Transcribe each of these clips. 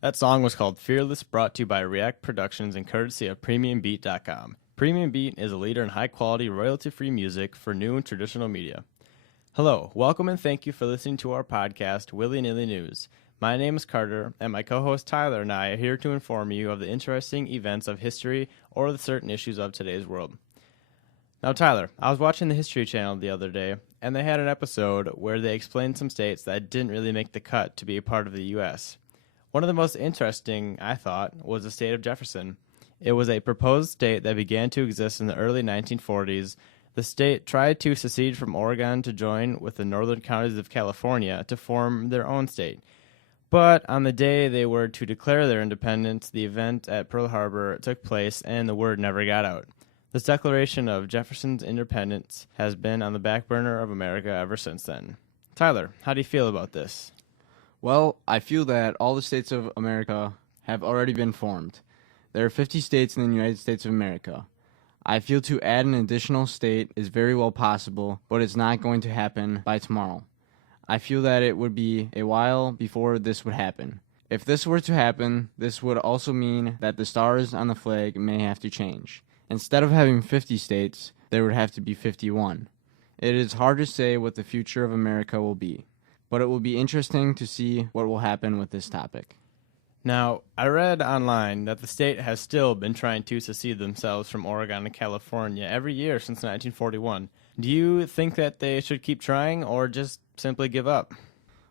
That song was called Fearless, brought to you by React Productions and courtesy of PremiumBeat.com. Premium Beat is a leader in high-quality, royalty-free music for new and traditional media. Hello, welcome and thank you for listening to our podcast, Willy Nilly News. My name is Carter, and my co-host Tyler and I are here to inform you of the interesting events of history or the certain issues of today's world. Now, Tyler, I was watching the History Channel the other day, and they had an episode where they explained some states that didn't really make the cut to be a part of the U.S. One of the most interesting, I thought, was the state of Jefferson. It was a proposed state that began to exist in the early 1940s. The state tried to secede from Oregon to join with the northern counties of California to form their own state. But on the day they were to declare their independence, the event at Pearl Harbor took place and the word never got out. This declaration of Jefferson's independence has been on the back burner of America ever since then. Tyler, how do you feel about this? Well, I feel that all the states of America have already been formed. There are 50 states in the United States of America. I feel to add an additional state is very well possible, but it's not going to happen by tomorrow. I feel that it would be a while before this would happen. If this were to happen, this would also mean that the stars on the flag may have to change. Instead of having 50 states, there would have to be 51. It is hard to say what the future of America will be, but it will be interesting to see what will happen with this topic. Now, I read online that the state has still been trying to secede themselves from Oregon and California every year since 1941. Do you think that they should keep trying or just simply give up?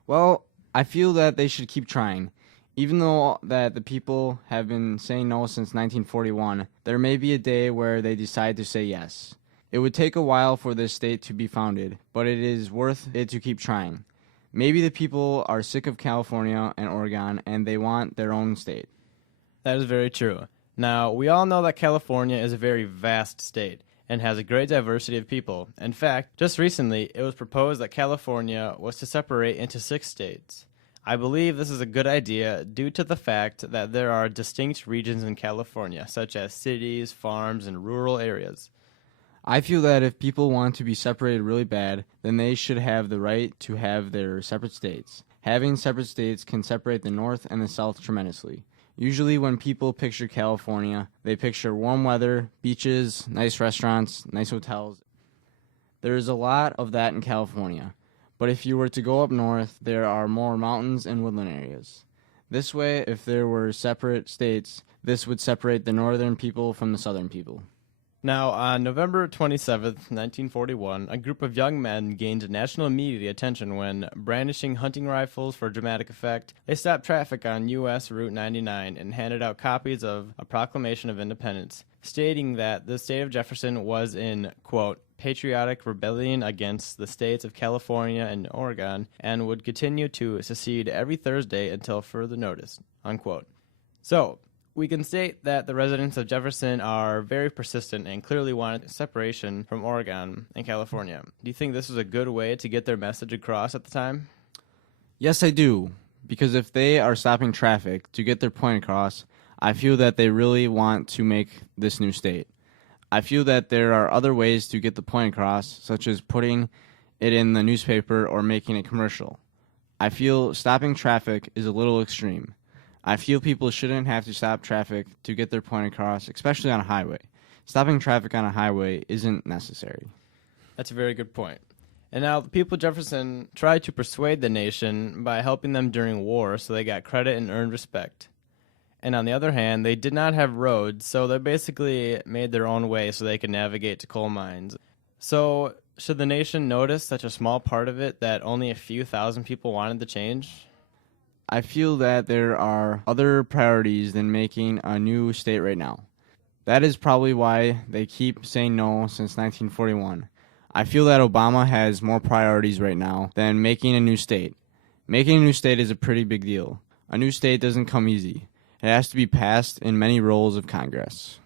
Well, I feel that they should keep trying. Even though that the people have been saying no since 1941, there may be a day where they decide to say yes. It would take a while for this state to be founded, but it is worth it to keep trying. Maybe the people are sick of California and Oregon and they want their own state. That is very true. Now, we all know that California is a very vast state and has a great diversity of people. In fact, just recently, it was proposed that California was to separate into 6 states. I believe this is a good idea due to the fact that there are distinct regions in California, such as cities, farms, and rural areas. I feel that if people want to be separated really bad, then they should have the right to have their separate states. Having separate states can separate the North and the South tremendously. Usually when people picture California, they picture warm weather, beaches, nice restaurants, nice hotels. There is a lot of that in California. But if you were to go up north, there are more mountains and woodland areas. This way, if there were separate states, this would separate the northern people from the southern people. Now, on November 27th, 1941, a group of young men gained national media attention when, brandishing hunting rifles for dramatic effect, they stopped traffic on U.S. Route 99 and handed out copies of a Proclamation of Independence, stating that the state of Jefferson was in, quote, patriotic rebellion against the states of California and Oregon and would continue to secede every Thursday until further notice, unquote. So, we can state that the residents of Jefferson are very persistent and clearly wanted separation from Oregon and California. Do you think this was a good way to get their message across at the time? Yes, I do. Because if they are stopping traffic to get their point across, I feel that they really want to make this new state. I feel that there are other ways to get the point across, such as putting it in the newspaper or making a commercial. I feel stopping traffic is a little extreme. I feel people shouldn't have to stop traffic to get their point across, especially on a highway. Stopping traffic on a highway isn't necessary. That's a very good point. And now the people of Jefferson tried to persuade the nation by helping them during war, so they got credit and earned respect. And on the other hand, they did not have roads, so they basically made their own way so they could navigate to coal mines. So, should the nation notice such a small part of it that only a few thousand people wanted the change? I feel that there are other priorities than making a new state right now. That is probably why they keep saying no since 1941. I feel that Obama has more priorities right now than making a new state. Making a new state is a pretty big deal. A new state doesn't come easy. It has to be passed in many roles of Congress.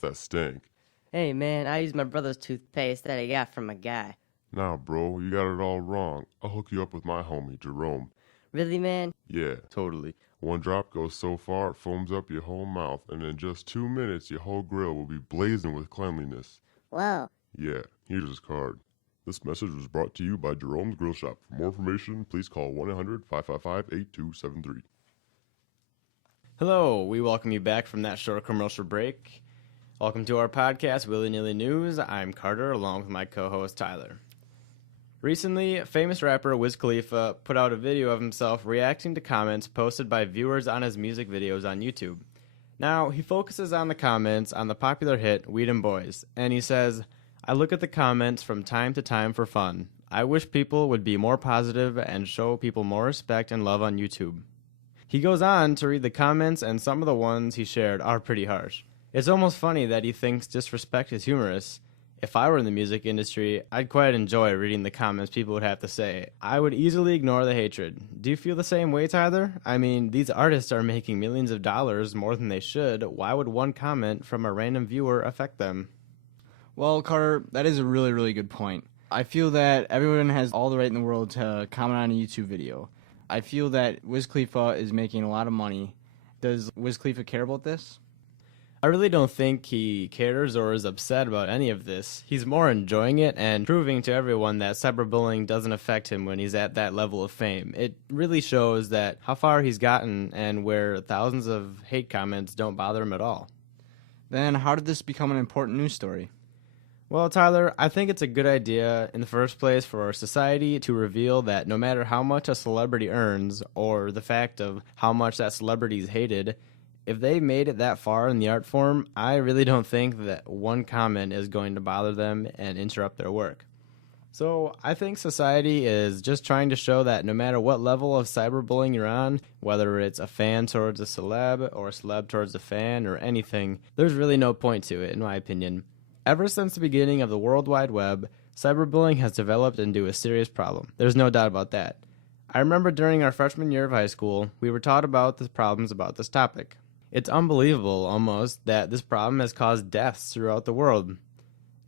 What's that stink? Hey man, I used my brother's toothpaste that he got from a guy. Nah, bro, you got it all wrong. I'll hook you up with my homie, Jerome. Really, man? Yeah, Totally. one drop goes so far it foams up your whole mouth, and in just 2 minutes your whole grill will be blazing with cleanliness. Whoa. Yeah, here's his card. This message was brought to you by Jerome's Grill Shop. For more information, please call 1-800-555-8273. Hello, we welcome you back from that short commercial break. Welcome to our podcast, Willy Nilly News. I'm Carter, along with my co-host Tyler. Recently, famous rapper Wiz Khalifa put out a video of himself reacting to comments posted by viewers on his music videos on YouTube. Now, he focuses on the comments on the popular hit Weed and Boys, and he says, "I look at the comments from time to time for fun. I wish people would be more positive and show people more respect and love on YouTube." He goes on to read the comments, and some of the ones he shared are pretty harsh. It's almost funny that he thinks disrespect is humorous. If I were in the music industry, I'd quite enjoy reading the comments people would have to say. I would easily ignore the hatred. Do you feel the same way, Tyler? I mean, these artists are making millions of dollars more than they should. Why would one comment from a random viewer affect them? Well, Carter, that is a really, really good point. I feel that everyone has all the right in the world to comment on a YouTube video. I feel that Wiz Khalifa is making a lot of money. Does Wiz Khalifa care about this? I really don't think he cares or is upset about any of this. He's more enjoying it and proving to everyone that cyberbullying doesn't affect him when he's at that level of fame. It really shows that how far he's gotten and where thousands of hate comments don't bother him at all. Then how did this become an important news story? Well, Tyler, I think it's a good idea in the first place for our society to reveal that no matter how much a celebrity earns or the fact of how much that celebrity is hated, if they made it that far in the art form, I really don't think that one comment is going to bother them and interrupt their work. So I think society is just trying to show that no matter what level of cyberbullying you're on, whether it's a fan towards a celeb or a celeb towards a fan or anything, there's really no point to it, in my opinion. Ever since the beginning of the World Wide Web, cyberbullying has developed into a serious problem. There's no doubt about that. I remember during our freshman year of high school, we were taught about the problems about this topic. It's unbelievable, almost, that this problem has caused deaths throughout the world.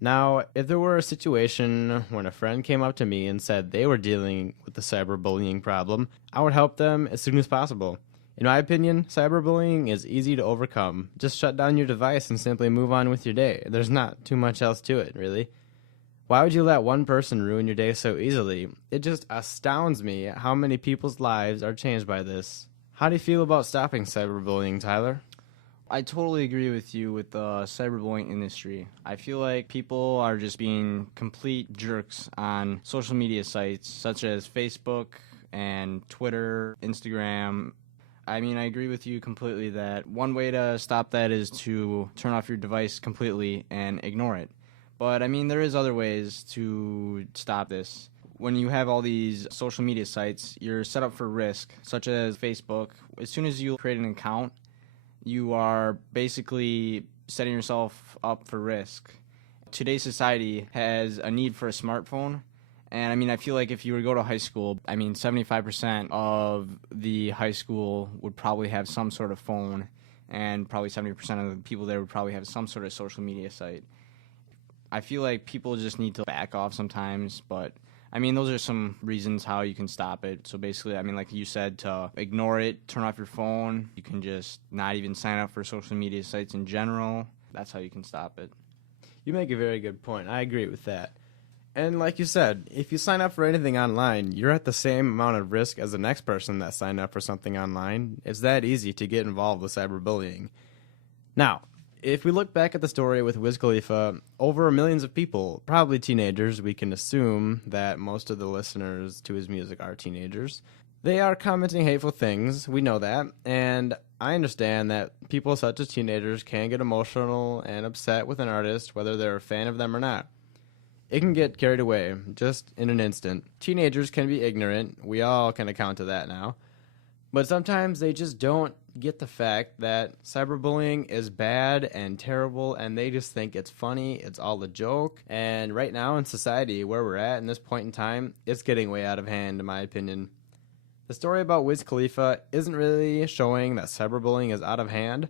Now, if there were a situation when a friend came up to me and said they were dealing with the cyberbullying problem, I would help them as soon as possible. In my opinion, cyberbullying is easy to overcome. Just shut down your device and simply move on with your day. There's not too much else to it, really. Why would you let one person ruin your day so easily? It just astounds me how many people's lives are changed by this. How do you feel about stopping cyberbullying, Tyler? I totally agree with you with the cyberbullying industry. I feel like people are just being complete jerks on social media sites such as Facebook and Twitter, Instagram. I mean, I agree with you completely that one way to stop that is to turn off your device completely and ignore it. But I mean, there is other ways to stop this. When you have all these social media sites, you're set up for risk, such as Facebook. As soon as you create an account, you are basically setting yourself up for risk. Today's society has a need for a smartphone. And I mean, I feel like if you were to go to high school, 75% of the high school would probably have some sort of phone, and probably 70% of the people there would probably have some sort of social media site. I feel like people just need to back off sometimes, but I mean, those are some reasons how you can stop it. So basically, I mean, like you said, to ignore it, turn off your phone. You can just not even sign up for social media sites in general. That's how you can stop it. You make a very good point. I agree with that. And like you said, if you sign up for anything online, you're at the same amount of risk as the next person that signed up for something online. It's that easy to get involved with cyberbullying. Now, if we look back at the story with Wiz Khalifa, over millions of people, probably teenagers, we can assume that most of the listeners to his music are teenagers. They are commenting hateful things, we know that, and I understand that people such as teenagers can get emotional and upset with an artist, whether they're a fan of them or not. It can get carried away, just in an instant. Teenagers can be ignorant, we all can account to that now. But sometimes they just don't get the fact that cyberbullying is bad and terrible, and they just think it's funny, it's all a joke. And right now in society, where we're at in this point in time, it's getting way out of hand, in my opinion. The story about Wiz Khalifa isn't really showing that cyberbullying is out of hand,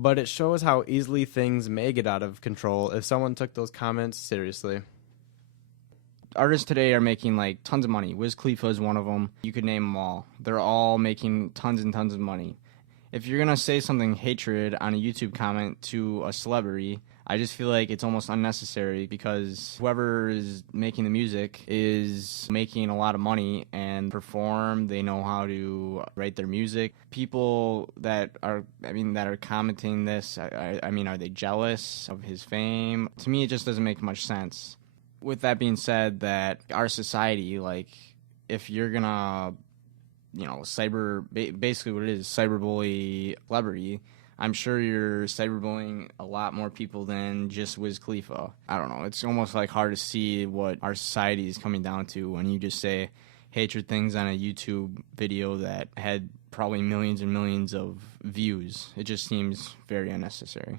but it shows how easily things may get out of control if someone took those comments seriously. Artists today are making like tons of money. Wiz Khalifa is one of them. You could name them all. They're all making tons and tons of money. If you're going to say something hatred on a YouTube comment to a celebrity, I just feel like it's almost unnecessary because whoever is making the music is making a lot of money and perform. They know how to write their music. People that are commenting this, are they jealous of his fame? To me, it just doesn't make much sense. With that being said, that our society, like, if you're going to basically what it is, cyberbully celebrity, I'm sure you're cyberbullying a lot more people than just Wiz Khalifa. I don't know. It's almost like hard to see what our society is coming down to when you just say hatred things on a YouTube video that had probably millions and millions of views. It just seems very unnecessary.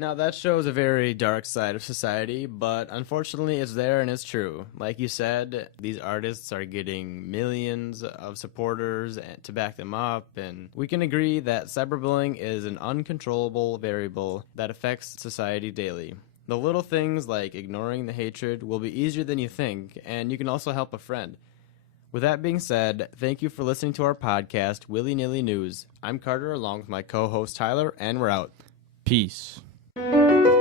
Now, that shows a very dark side of society, but unfortunately it's there and it's true. Like you said, these artists are getting millions of supporters to back them up, and we can agree that cyberbullying is an uncontrollable variable that affects society daily. The little things like ignoring the hatred will be easier than you think, and you can also help a friend. With that being said, thank you for listening to our podcast, Willy Nilly News. I'm Carter along with my co-host Tyler, and we're out. Peace. Thank you.